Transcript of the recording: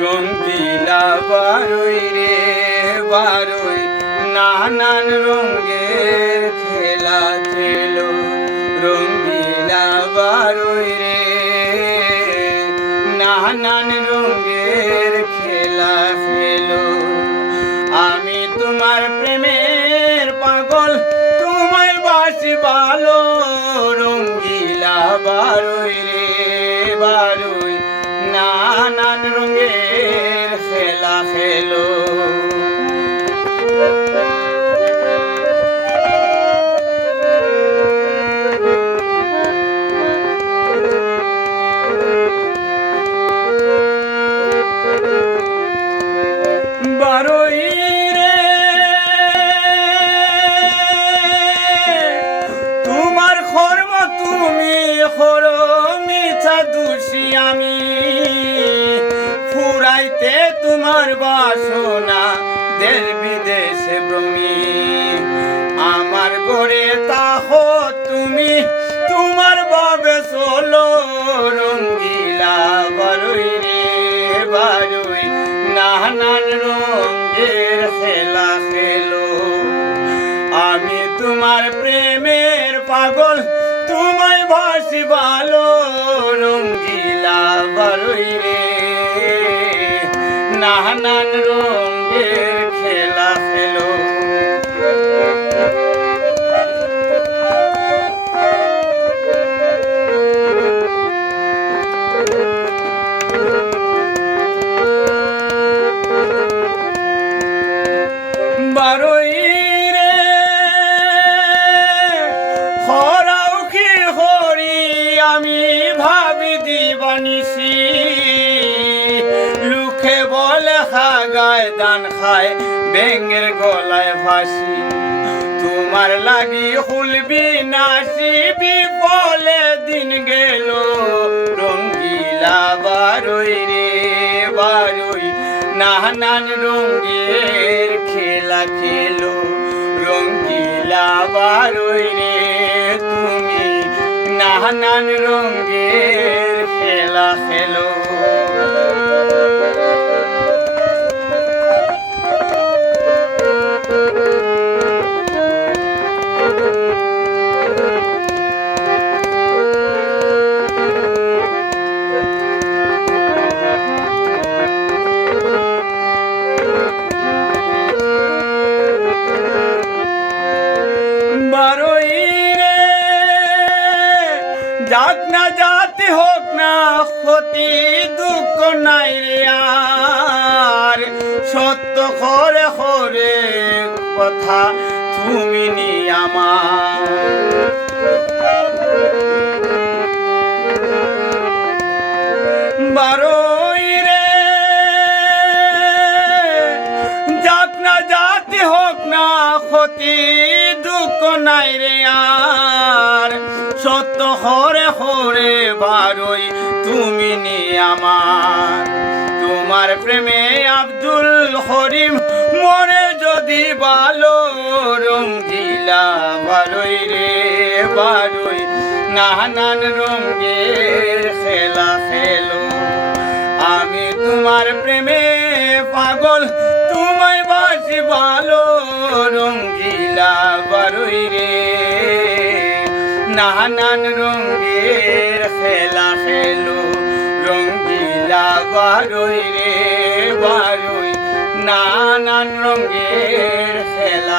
রঙ্গিলা বারুই রে বারুই নানান রঙের খেলা খেলো রঙ্গিলা বারুই রে নানান রঙের খেলা খেলো আমি তোমার প্রেমের পাগল তোমায় বাসি ভালো রঙ্গিলা বারুই রে বারুই নানান রঙের খেলা খেলো বারুই রে তোমার কর্ম তুমি করো মিছা দোষী আমি ফুরাইতে তোমার বাসনা দেশ বিদেশে ভ্রমি আমার ঘরে তাহো তুমি তোমার ভাবে চলো রঙ্গিলা বারুই রে বারুই নানান রঙের খেলা খেলো আমি তোমার প্রেমের পাগল তোমায় বাসি ভালো রঙ্গিলা বারুই রে নানান রঙের খেলা খেলো বারুই রে হরাও কি হরি আমি ভাবি দিবানিসি লুকে বলে খাগায় দান খায় বেঙ্গের গলায় ফাঁসি তোমার লাগি হুলবি নাসি বিপলে দিন গেল রঙ্গিলা বারুই রে বারুই নানান রঙের খেলা খেলো রঙ্গিলা বারুই রে তুমি নানান রঙের খেলা খেলো বারুই রে যাক না জাতি হোক না ক্ষতি দুঃখ নাই রে আর সত্য করে করে কথা তুমি নি আমার বারুই রে যাক না জাতি হোক না ক্ষতি দুঃখ নাই রে আর সত্য হরে হরে বারুই তুমি নি আমার তোমার প্রেমে আব্দুল হরিম মরে যদি ভালো রঙ্গিলা বারুই রে বারুই নানান রঙের খেলা খেলো আমি তোমার প্রেমে পাগল তোমায় বাসি ভালো রঙ্গিলা বারুই রে নানান রঙের খেলা খেলো রঙ্গিলা বারুই রে বারুই নানান রঙের খেলা